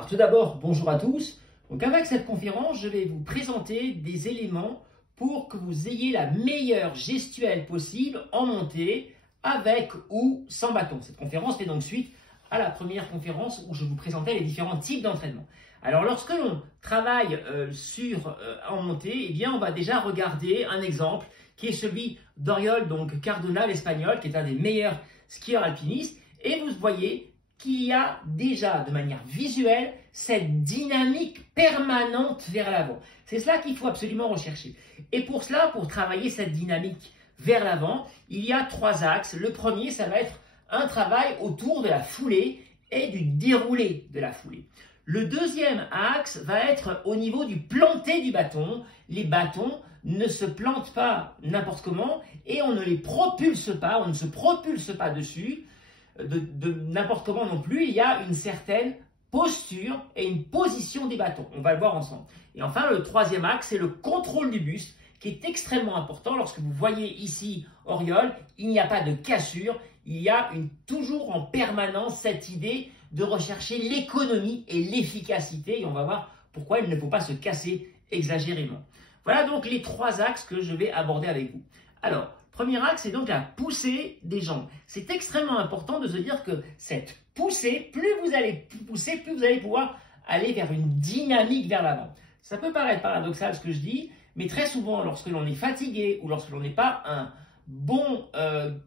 Alors tout d'abord, bonjour à tous. Donc avec cette conférence, je vais vous présenter des éléments pour que vous ayez la meilleure gestuelle possible en montée avec ou sans bâton. Cette conférence fait donc suite à la première conférence où je vous présentais les différents types d'entraînement. Alors lorsque l'on travaille en montée, eh bien on va déjà regarder un exemple qui est celui d'Oriol donc Cardona, l'espagnol, qui est un des meilleurs skieurs alpinistes. Et vous voyez qu'il y a déjà de manière visuelle cette dynamique permanente vers l'avant. C'est cela qu'il faut absolument rechercher. Et pour cela, pour travailler cette dynamique vers l'avant, il y a trois axes. Le premier, ça va être un travail autour de la foulée et du déroulé de la foulée. Le deuxième axe va être au niveau du planté du bâton. Les bâtons ne se plantent pas n'importe comment et on ne les propulse pas, on ne se propulse pas dessus de n'importe comment non plus. Il y a une certaine posture et une position des bâtons. On va le voir ensemble. Et enfin, le troisième axe, c'est le contrôle du buste qui est extrêmement important. Lorsque vous voyez ici Oriol, il n'y a pas de cassure. Il y a toujours en permanence cette idée de rechercher l'économie et l'efficacité. Et on va voir pourquoi il ne faut pas se casser exagérément. Voilà donc les trois axes que je vais aborder avec vous. Alors, premier axe, c'est donc la poussée des jambes. C'est extrêmement important de se dire que cette poussée, plus vous allez pousser, plus vous allez pouvoir aller vers une dynamique vers l'avant. Ça peut paraître paradoxal ce que je dis, mais très souvent, lorsque l'on est fatigué ou lorsque l'on n'est pas un bon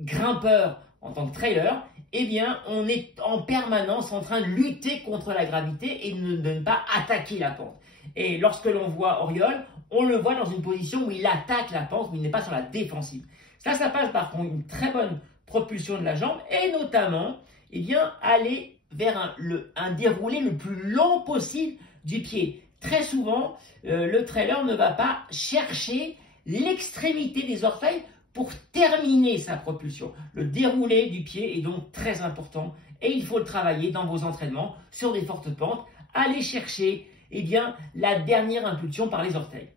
grimpeur en tant que trailer, eh bien, on est en permanence en train de lutter contre la gravité et de ne pas attaquer la pente. Et lorsque l'on voit Oriol, on le voit dans une position où il attaque la pente, où il n'est pas sur la défensive. Ça passe par contre une très bonne propulsion de la jambe et notamment, eh bien, aller vers un déroulé le plus long possible du pied. Très souvent, le trailer ne va pas chercher l'extrémité des orteils pour terminer sa propulsion. Le déroulé du pied est donc très important et il faut le travailler dans vos entraînements sur des fortes pentes. Allez chercher eh bien, la dernière impulsion par les orteils.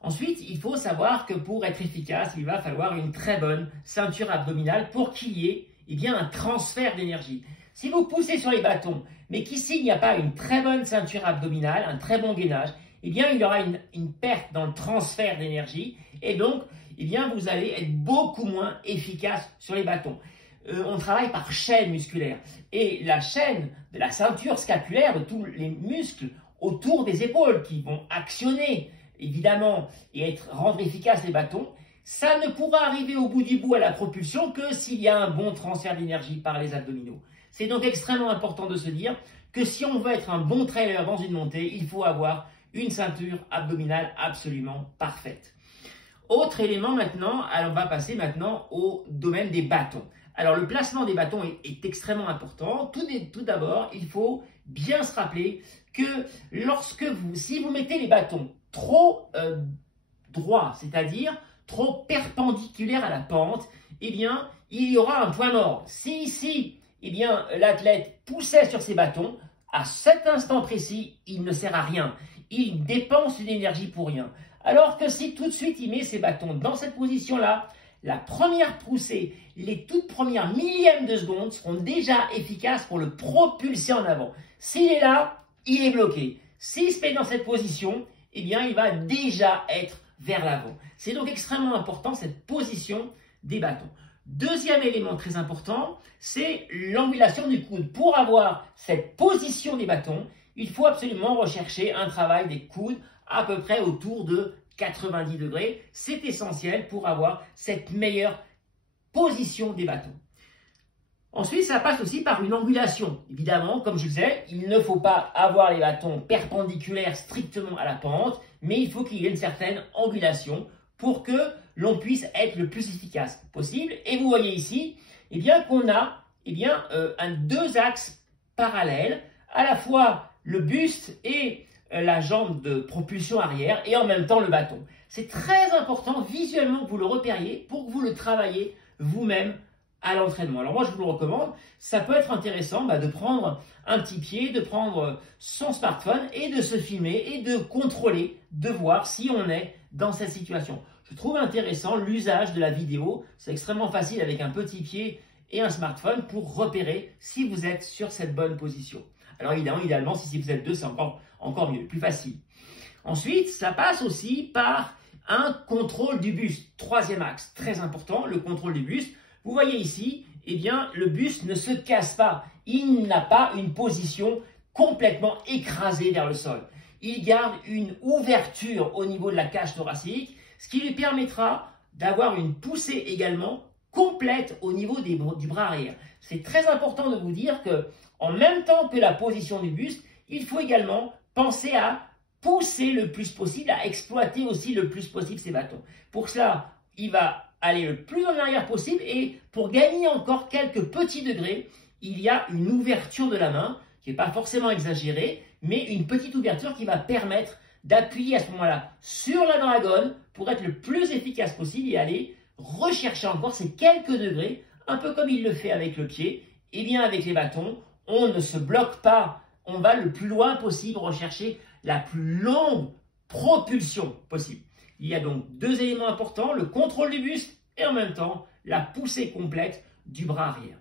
Ensuite, il faut savoir que pour être efficace, il va falloir une très bonne ceinture abdominale pour qu'il y ait eh bien, un transfert d'énergie. Si vous poussez sur les bâtons, mais qu'ici il n'y a pas une très bonne ceinture abdominale, un très bon gainage, eh bien, il y aura une perte dans le transfert d'énergie et donc eh bien, vous allez être beaucoup moins efficace sur les bâtons. On travaille par chaîne musculaire et la chaîne de la ceinture scapulaire, de tous les muscles autour des épaules qui vont actionner évidemment et rendre efficaces les bâtons, ça ne pourra arriver au bout du bout à la propulsion que s'il y a un bon transfert d'énergie par les abdominaux. C'est donc extrêmement important de se dire que si on veut être un bon trailer dans une montée, il faut avoir une ceinture abdominale absolument parfaite. Autre élément maintenant, alors on va passer maintenant au domaine des bâtons. Alors le placement des bâtons est extrêmement important. Tout d'abord, il faut bien se rappeler que si vous mettez les bâtons trop droits, c'est-à-dire trop perpendiculaires à la pente, eh bien, il y aura un point mort. Si ici, eh bien, l'athlète poussait sur ses bâtons, à cet instant précis, il ne sert à rien. Il dépense une énergie pour rien. Alors que si tout de suite il met ses bâtons dans cette position-là, la première poussée, les toutes premières millièmes de seconde seront déjà efficaces pour le propulser en avant. S'il est là, il est bloqué. S'il se met dans cette position, eh bien, il va déjà être vers l'avant. C'est donc extrêmement important cette position des bâtons. Deuxième élément très important, c'est l'angulation du coude. Pour avoir cette position des bâtons, il faut absolument rechercher un travail des coudes à peu près autour de 90 degrés. C'est essentiel pour avoir cette meilleure position des bâtons. Ensuite, ça passe aussi par une angulation. Évidemment, comme je disais, il ne faut pas avoir les bâtons perpendiculaires strictement à la pente, mais il faut qu'il y ait une certaine angulation pour que l'on puisse être le plus efficace possible. Et vous voyez ici eh bien, qu'on a deux axes parallèles, à la fois le buste et la jambe de propulsion arrière et en même temps le bâton. C'est très important visuellement que vous le repériez pour que vous le travaillez vous-même à l'entraînement. Alors moi je vous le recommande, ça peut être intéressant de prendre un petit pied, de prendre son smartphone et de se filmer et de contrôler, de voir si on est dans cette situation. Je trouve intéressant l'usage de la vidéo, c'est extrêmement facile avec un petit pied et un smartphone pour repérer si vous êtes sur cette bonne position. Alors évidemment, idéalement, si vous êtes deux, c'est encore mieux, plus facile. Ensuite, ça passe aussi par un contrôle du buste. Troisième axe, très important, le contrôle du buste. Vous voyez ici, eh bien, le buste ne se casse pas. Il n'a pas une position complètement écrasée vers le sol. Il garde une ouverture au niveau de la cage thoracique, ce qui lui permettra d'avoir une poussée également complète au niveau du bras arrière. C'est très important de vous dire que, en même temps que la position du buste, il faut également penser à pousser le plus possible, à exploiter aussi le plus possible ses bâtons. Pour cela, il va aller le plus en arrière possible et pour gagner encore quelques petits degrés, il y a une ouverture de la main qui n'est pas forcément exagérée, mais une petite ouverture qui va permettre d'appuyer à ce moment-là sur la dragonne pour être le plus efficace possible et aller rechercher encore ces quelques degrés, un peu comme il le fait avec le pied. Et bien avec les bâtons, on ne se bloque pas, on va le plus loin possible rechercher la plus longue propulsion possible. Il y a donc deux éléments importants, le contrôle du buste et en même temps la poussée complète du bras arrière.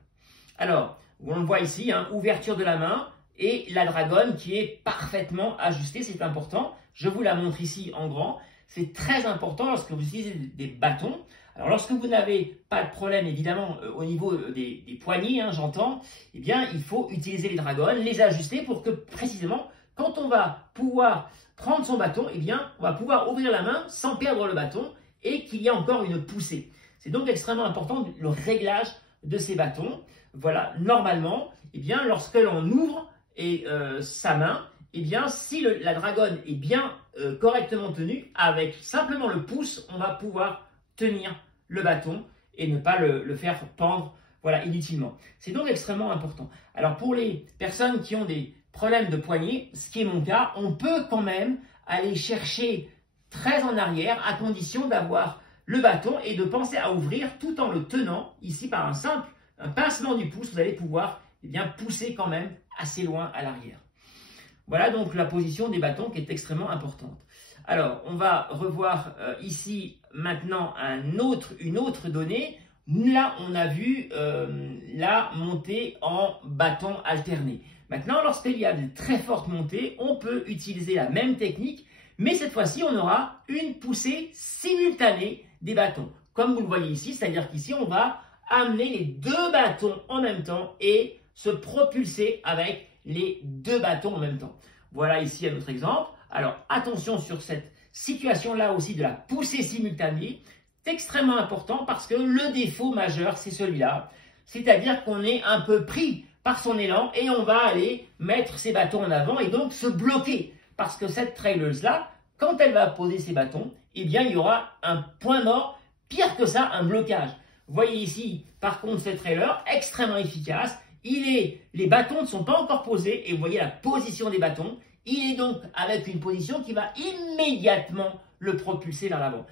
Alors, on le voit ici, hein, ouverture de la main et la dragonne qui est parfaitement ajustée, c'est important. Je vous la montre ici en grand. C'est très important lorsque vous utilisez des bâtons. Alors, lorsque vous n'avez pas de problème, évidemment, au niveau des poignets, hein, j'entends, eh bien, il faut utiliser les dragonnes, les ajuster pour que, précisément, quand on va pouvoir prendre son bâton, eh bien, on va pouvoir ouvrir la main sans perdre le bâton et qu'il y ait encore une poussée. C'est donc extrêmement important le réglage de ces bâtons. Voilà, normalement, eh bien, lorsque l'on ouvre sa main, eh bien, si la dragonne est bien correctement tenue, avec simplement le pouce, on va pouvoir tenir le bâton et ne pas le faire pendre, voilà, inutilement. C'est donc extrêmement important. Alors, pour les personnes qui ont des problèmes de poignet, ce qui est mon cas, on peut quand même aller chercher très en arrière à condition d'avoir le bâton et de penser à ouvrir tout en le tenant ici par un pincement du pouce. Vous allez pouvoir bien pousser quand même assez loin à l'arrière. Voilà donc la position des bâtons qui est extrêmement importante. Alors, on va revoir ici maintenant une autre donnée. Là, on a vu la montée en bâton alterné. Maintenant, lorsqu'il y a de très fortes montées, on peut utiliser la même technique, mais cette fois-ci, on aura une poussée simultanée des bâtons. Comme vous le voyez ici, c'est-à-dire qu'ici, on va amener les deux bâtons en même temps et se propulser avec les deux bâtons en même temps. Voilà ici un autre exemple. Alors, attention sur cette situation-là aussi de la poussée simultanée. C'est extrêmement important parce que le défaut majeur, c'est celui-là. C'est-à-dire qu'on est un peu pris par son élan et on va aller mettre ses bâtons en avant et donc se bloquer. Parce que cette traileuse-là, quand elle va poser ses bâtons, eh bien, il y aura un point mort, pire que ça, un blocage. Vous voyez ici, par contre, ce trailer, extrêmement efficace. Les bâtons ne sont pas encore posés et vous voyez la position des bâtons. Il est donc avec une position qui va immédiatement le propulser vers l'avant.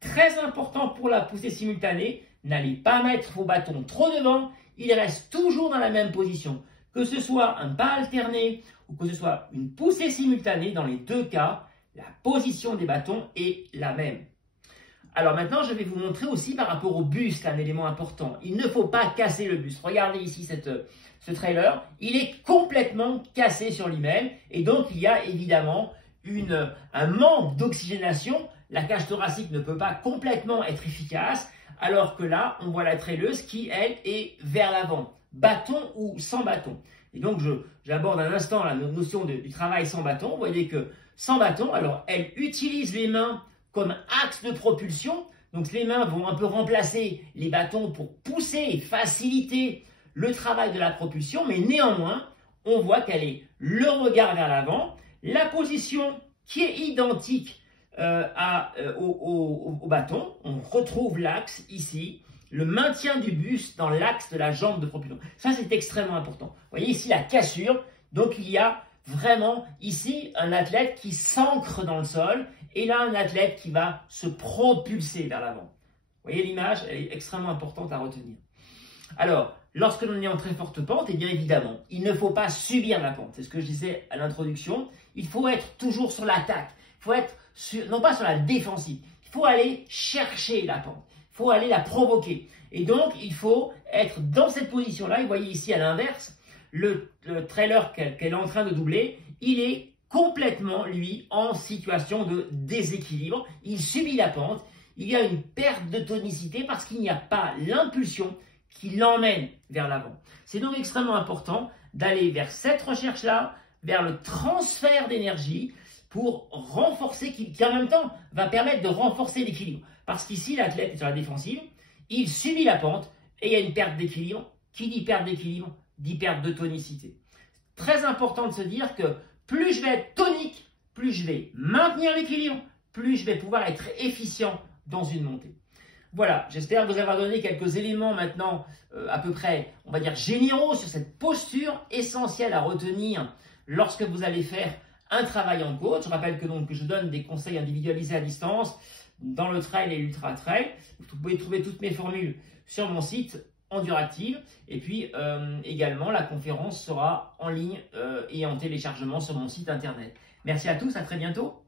Très important pour la poussée simultanée, n'allez pas mettre vos bâtons trop devant, ils restent toujours dans la même position. Que ce soit un pas alterné ou que ce soit une poussée simultanée, dans les deux cas, la position des bâtons est la même. Alors maintenant, je vais vous montrer aussi par rapport au buste un élément important. Il ne faut pas casser le buste. Regardez ici ce trailer, il est complètement cassé sur lui-même et donc il y a évidemment un manque d'oxygénation. La cage thoracique ne peut pas complètement être efficace, alors que là, on voit la traileuse qui, elle, est vers l'avant, bâton ou sans bâton. Et donc, j'aborde un instant la notion du travail sans bâton. Vous voyez que sans bâton, alors, elle utilise les mains comme axe de propulsion. Donc, les mains vont un peu remplacer les bâtons pour pousser et faciliter le travail de la propulsion, mais néanmoins, on voit qu'elle est le regard vers l'avant, la position qui est identique au bâton. On retrouve l'axe ici, le maintien du buste dans l'axe de la jambe de propulsion. Ça, c'est extrêmement important. Vous voyez ici la cassure. Donc, il y a vraiment ici un athlète qui s'ancre dans le sol et là, un athlète qui va se propulser vers l'avant. Vous voyez l'image, elle est extrêmement importante à retenir. Alors, lorsque l'on est en très forte pente, eh bien évidemment, il ne faut pas subir la pente. C'est ce que je disais à l'introduction. Il faut être toujours sur l'attaque. Il faut être non pas sur la défensive. Il faut aller chercher la pente. Il faut aller la provoquer. Et donc, il faut être dans cette position-là. Et vous voyez ici à l'inverse, le trailer qu'elle est en train de doubler, il est complètement, lui, en situation de déséquilibre. Il subit la pente, il y a une perte de tonicité parce qu'il n'y a pas l'impulsion qui l'emmène vers l'avant. C'est donc extrêmement important d'aller vers cette recherche-là, vers le transfert d'énergie pour renforcer, qui en même temps va permettre de renforcer l'équilibre. Parce qu'ici, l'athlète est sur la défensive, il subit la pente et il y a une perte d'équilibre. Qui dit perte d'équilibre dit perte de tonicité. Très important de se dire que plus je vais être tonique, plus je vais maintenir l'équilibre, plus je vais pouvoir être efficient dans une montée. Voilà, j'espère vous avoir donné quelques éléments maintenant à peu près, on va dire, généraux sur cette posture essentielle à retenir lorsque vous allez faire un travail en coach. Je rappelle que je donne des conseils individualisés à distance dans le trail et l'ultra trail. Vous pouvez trouver toutes mes formules sur mon site Enduractive. Et puis également, la conférence sera en ligne et en téléchargement sur mon site internet. Merci à tous, à très bientôt.